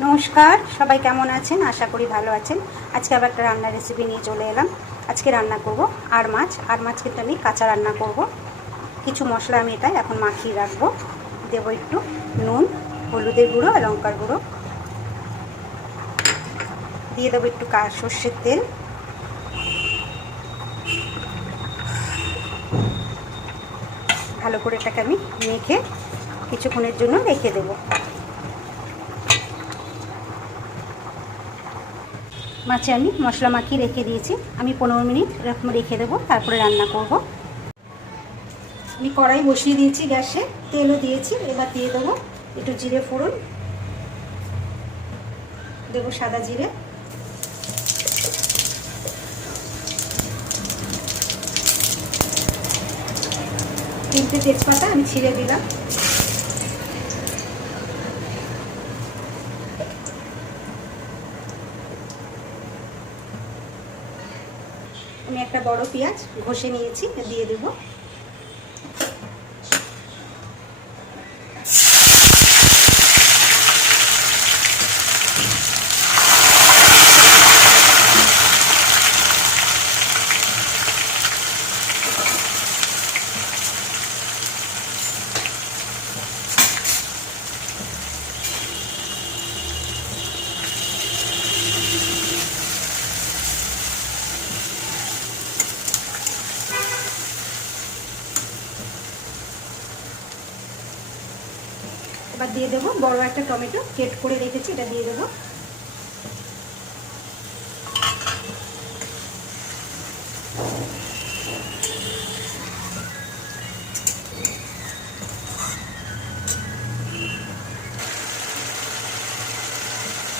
নমস্কার, সবাই কেমন আছেন? আশা করি ভালো আছেন। আজকে আবার একটা রান্নার রেসিপি নিয়ে চলে এলাম। আজকে রান্না করব আর মাছ কিন্তু আমি কাঁচা রান্না করব। কিছু মশলা আমি এটা এখন মাখিয়ে রাখবো। দেবো একটু নুন, হলুদের গুঁড়ো আর লঙ্কার গুঁড়ো, দিয়ে দেবো একটু সর্ষের তেল, ভালো করে এটাকে আমি মেখে কিছুক্ষণের জন্য রেখে দেবো। মাছে আমি মশলা মাখিয়ে রেখে দিয়েছি। আমি 15 মিনিট এরকম রেখে দেবো, তারপরে রান্না করব। আমি কড়াই বসিয়ে দিয়েছি গ্যাসে, তেলও দিয়েছি। এবার দিয়ে দেবো একটু জিরে ফোড়ন, দেবো সাদা জিরে, তিনটে তেজপাতা আমি ছিঁড়ে দিলাম। আমি একটা বড় পেঁয়াজ ঘষে নিয়েছি, দিয়ে দেবো। এবার দিয়ে দেবো বড় একটা টমেটো কেট করে রেখেছি, এটা দিয়ে দেবো।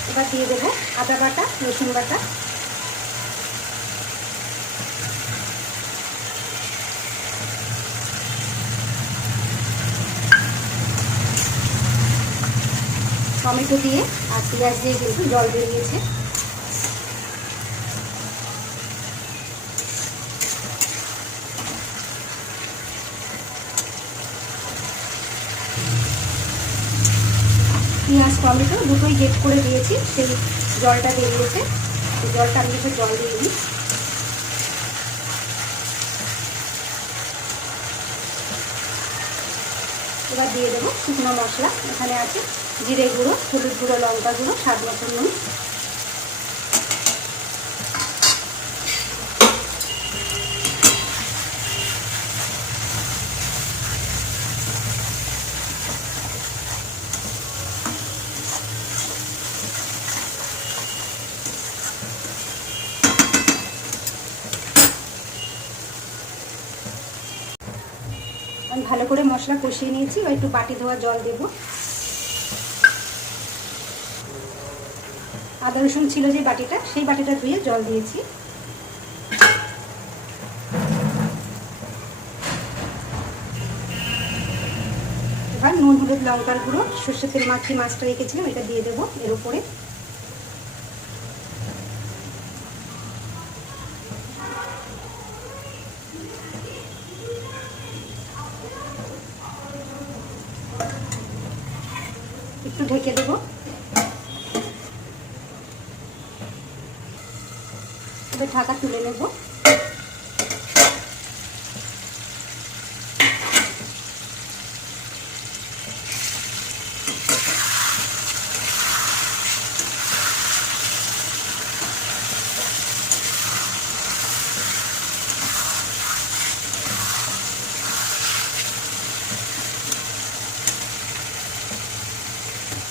এবার দিয়ে দেবো আদা বাটা, রসুন বাটা, টমেটো দিয়ে আর পেঁয়াজ দিয়ে কিন্তু জল বেরিয়েছে। পেঁয়াজ টমেটো দুটোই গ্রেট করে দিয়েছি, সেই জলটা বেরিয়েছে। সেই জলটা আমি একটু জল দিয়ে দিই। এবার দিয়ে দেবো শুকনো মশলা। এখানে আছে জিরে গুঁড়ো, হলুদ গুঁড়ো, লঙ্কা গুঁড়ো, স্বাদ মতো নুন। আমি ভালো করে মশলা কষিয়ে নিয়েছি। এবার একটু বাটি ধোয়া জল দেব। আদা রসুন ছিল যে বাটিটা, সেই বাটিটা ধুয়ে জল দিয়েছি। এবার নুন, হলুদ, লঙ্কার গুঁড়ো, সর্ষের তেল মাখিয়ে মাছটা রেখেছিলাম, এটা দিয়ে দেবো এর উপরে। একটু ঢেকে দেবো। এবার ঢাকা তুলে নেব।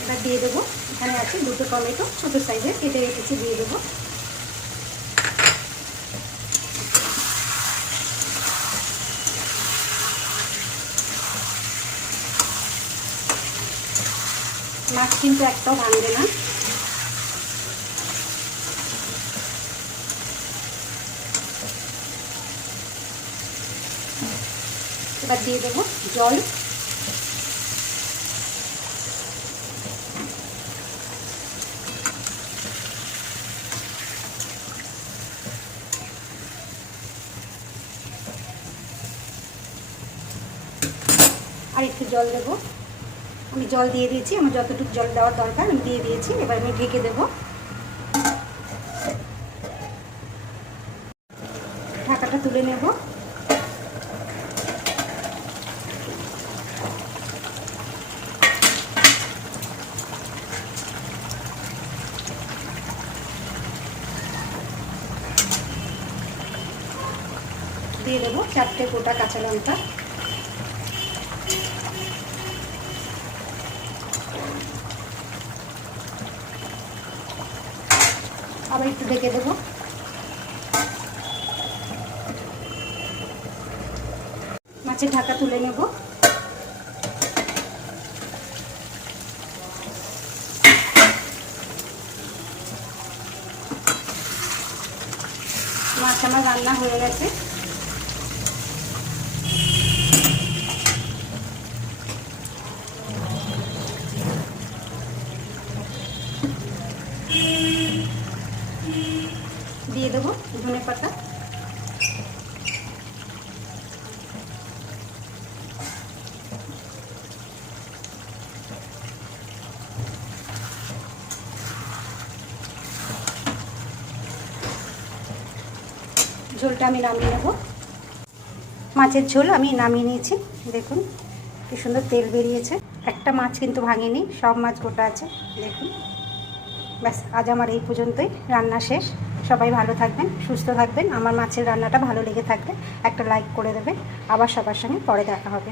এবার দিয়ে দেবো, এখানে আছে দুটো টমেটো ছোটো সাইজের কেটে রেখেছি, দিয়ে দেবো। মাছ কিন্তু একটাও ভাঙবে না। এবার দিয়ে দেবো জল। আর একটু জল দেবো। আমি জল দিয়ে দিয়েছি, আমার যতটুকু জল দেওয়ার দরকার আমি দিয়ে দিয়েছি। এবার আমি ঢেকে দেবো। ঢাকাটা তুলে নেব। দিয়ে দেবো 4টে গোটা কাঁচা লঙ্কা। আবার একটু ঢেকে দেবো। মাছের ঢাকা তুলে নেব। মাছ আমার রান্না হয়ে গেছে। দিয়ে দেবো ধনেপাতা। ঝোলটা আমি নামিয়ে নেব। মাছের ঝোল আমি নামিয়ে নিয়েছি। দেখুন কি সুন্দর তেল বেরিয়েছে। একটা মাছ কিন্তু ভাঙেনি, সব মাছ গোটা আছে। দেখুন, ব্যাস আজ আমার এই পর্যন্তই, রান্না শেষ। সবাই ভালো থাকবেন, সুস্থ থাকবেন। আমার মাছের রান্নাটা ভালো লেগে থাকলে একটা লাইক করে দেবেন। আবার সবার সঙ্গে পরে দেখা হবে।